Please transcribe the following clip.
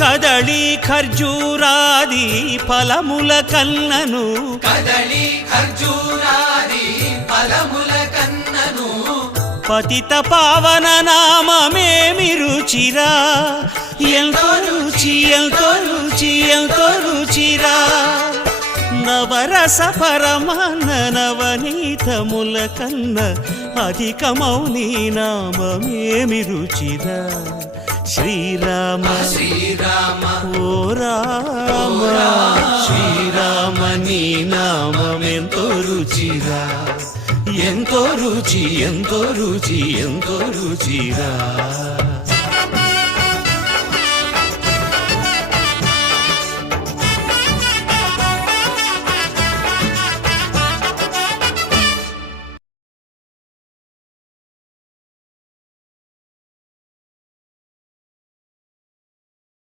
కదళి ఖర్జూరాది ఫలముల కన్నను కదళి ఖర్జూరాది ఫలముల కన్నను పతిత పావన నామమేమి రుచిరా ఎంతో రుచి ఎంతో రుచి ఎంతో రుచిరా నవరస పరమాన్న నవనీతముల కన్న అధికమౌని నామమేమి రుచిరా శ్రీరామ శ్రీరామ ఓ రామ శ్రీరామ నీ నామమెంతో రుచిరా ఎంతో రుచి ఎంతో రుచి ఎంతో రుచిరా